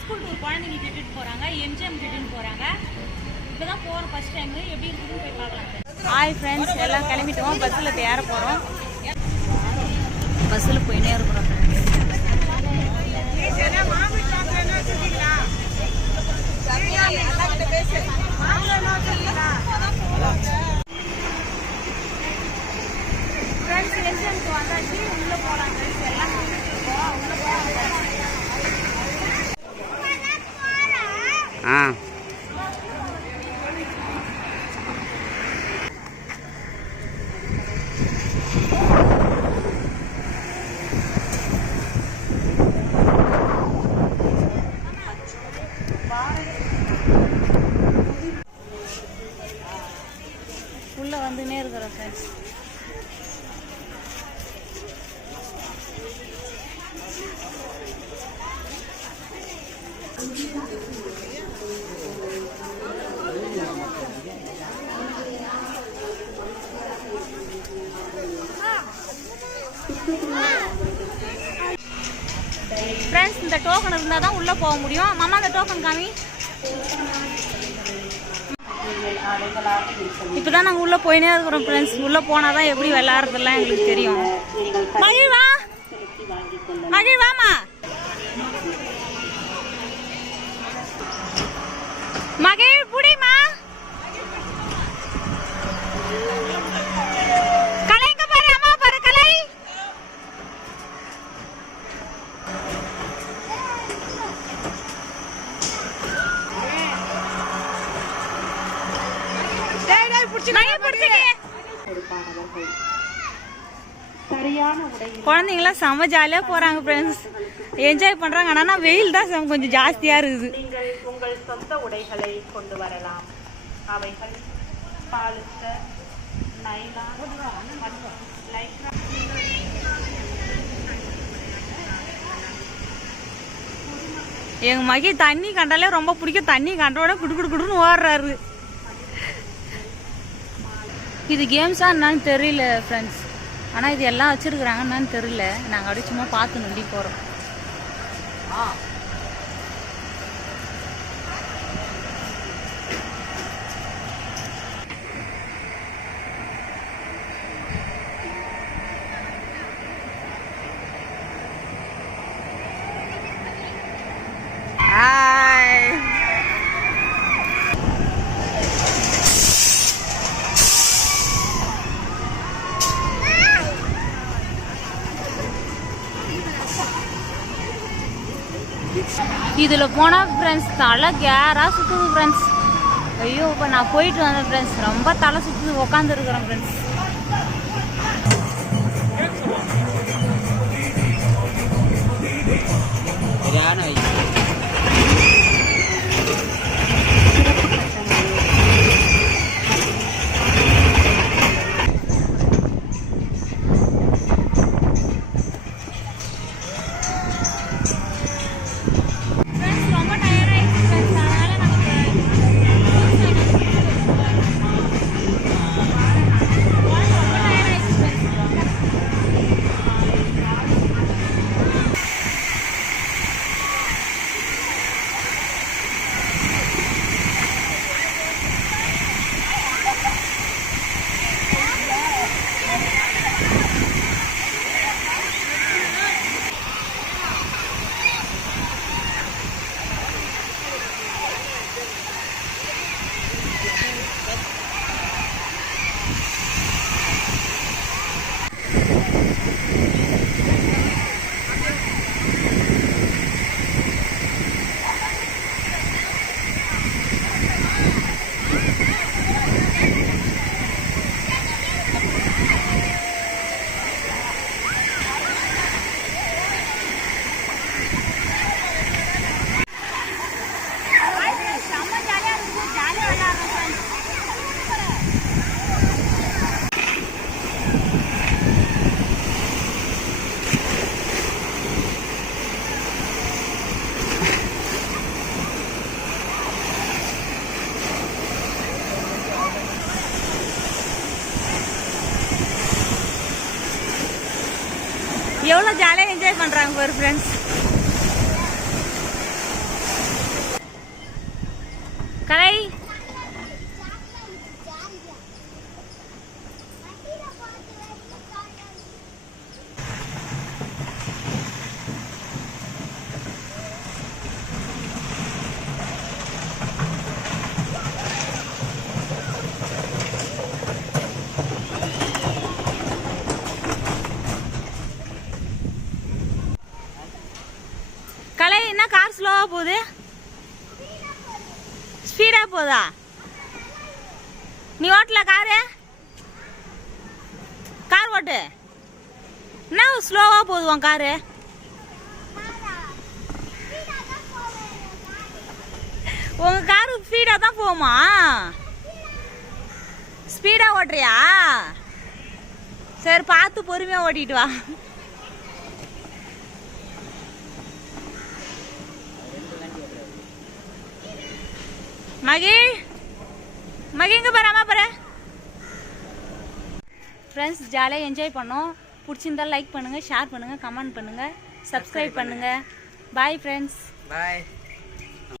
School tour குழந்தைங்களுக்கு விட்டுட்டு போகிறாங்க எம்ஜிஎம் விட்டுட்டு போகிறாங்க இப்போ தான் போகிறோம் ஃபஸ்ட் டைம் எப்படி இருக்குதுன்னு போய் பார்க்கலாம். ஹாய் ஃப்ரெண்ட்ஸ் எல்லாம் கிளம்பிட்டோம். பஸ்ஸில் இப்போ ஏற போகிறோம் பஸ்ஸில் போயினே இருக்கிறோம். ஃப்ரெண்ட்ஸ் எம்ஜிஎம்க்கு வந்தாச்சு. உள்ளே போகலாம் ஃப்ரெண்ட்ஸ் எல்லாம் உள்ளே போகலாம் 啊。ஃப்ரெண்ட்ஸ் இந்த டோக்கன் இருந்தால் தான் உள்ளே போக முடியும். மாமா அந்த டோக்கன் காமி. இப்பதான் நாங்கள் உள்ளே போயினே இருக்கிறோம் ஃப்ரெண்ட்ஸ் உள்ளே போனால் தான் எப்படி விளாட்றதுலாம் எங்களுக்கு தெரியும். மகிழ்வா? வா குழந்தைங்களாம் செம்ம ஜாலியாக போகிறாங்க ஃப்ரெண்ட்ஸ் என்ஜாய் பண்ணுறாங்க ஆனால் வெயில் தான் கொஞ்சம் ஜாஸ்தியாக இருக்குது. நீங்கள் உங்கள் சொந்த உடைகளை கொண்டு வரலாம். அவைகள் பாலிஸ்டர் நைலான் மற்றும் லைக்ரா எங்கள் மகி தண்ணி கண்டாலே ரொம்ப பிடிக்கும். தண்ணி கண்டோட குடு குடு குடுன்னு ஓடுறாரு. இது கேம்ஸா என்னன்னு தெரியல ஃப்ரெண்ட்ஸ் ஆனால் இது எல்லாம் வச்சிருக்கிறாங்க என்னன்னு தெரியல. நாங்கள் அப்படியே சும்மா பார்த்து நொண்டி போகிறோம் இதில் போனால் ஃப்ரெண்ட்ஸ் தலை கேராக சுற்றுது ஃப்ரெண்ட்ஸ் ஐயோ இப்போ நான் போயிட்டு வந்தேன் ஃப்ரெண்ட்ஸ் ரொம்ப தலை சுற்றுது உட்காந்துருக்குறேன் ஃப்ரெண்ட்ஸ் எவ்வளோ ஜாலியாக என்ஜாய் பண்ணுறாங்க ஒரு ஃப்ரெண்ட்ஸ் ஸ்லோவாக போகுது? ஸ்பீடாக போதா நீ ஓட்டல காரு? கார் ஓட்டு. என்ன ஸ்லோவாக போகுது உன் காரு? உங்க காரு ஸ்பீடாக தான் போகுமா? ஸ்பீடாக ஓட்டுறியா? சரி பார்த்து பொறுமையாக ஓட்டிட்டு வா. மகி மகி இங்கே பாரு அம்மா பாரு. ஃப்ரெண்ட்ஸ் ஜாலியாக என்ஜாய் பண்ணோம். பிடிச்சிருந்தா லைக் பண்ணுங்கள் ஷேர் பண்ணுங்கள் கமெண்ட் பண்ணுங்கள் சப்ஸ்கிரைப் பண்ணுங்கள் பாய் ஃப்ரெண்ட்ஸ் பாய்